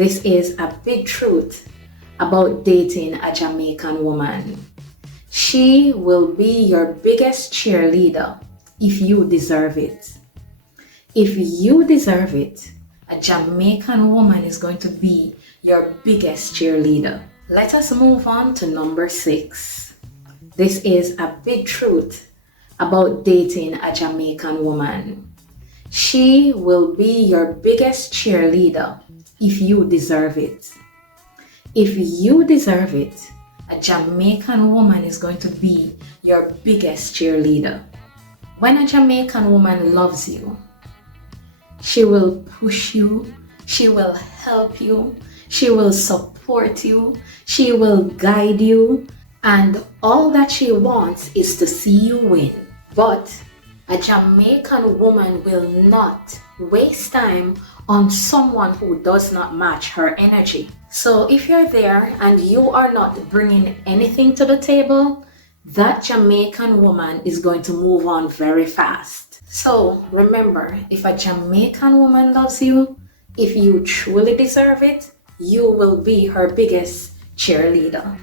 This is a big truth about dating a Jamaican woman. She will be your biggest cheerleader if you deserve it. If you deserve it, a Jamaican woman is going to be your biggest cheerleader. Let us move on to number 6. This is a big truth about dating a Jamaican woman. She will be your biggest cheerleader if you deserve it. If you deserve it, a Jamaican woman is going to be your biggest cheerleader. When a Jamaican woman loves you, she will push you, she will help you, she will support you, she will guide you, and all that she wants is to see you win. But a Jamaican woman will not waste time on someone who does not match her energy. So if you're there and you are not bringing anything to the table, that Jamaican woman is going to move on very fast. So remember, if a Jamaican woman loves you, if you truly deserve it, you will be her biggest cheerleader.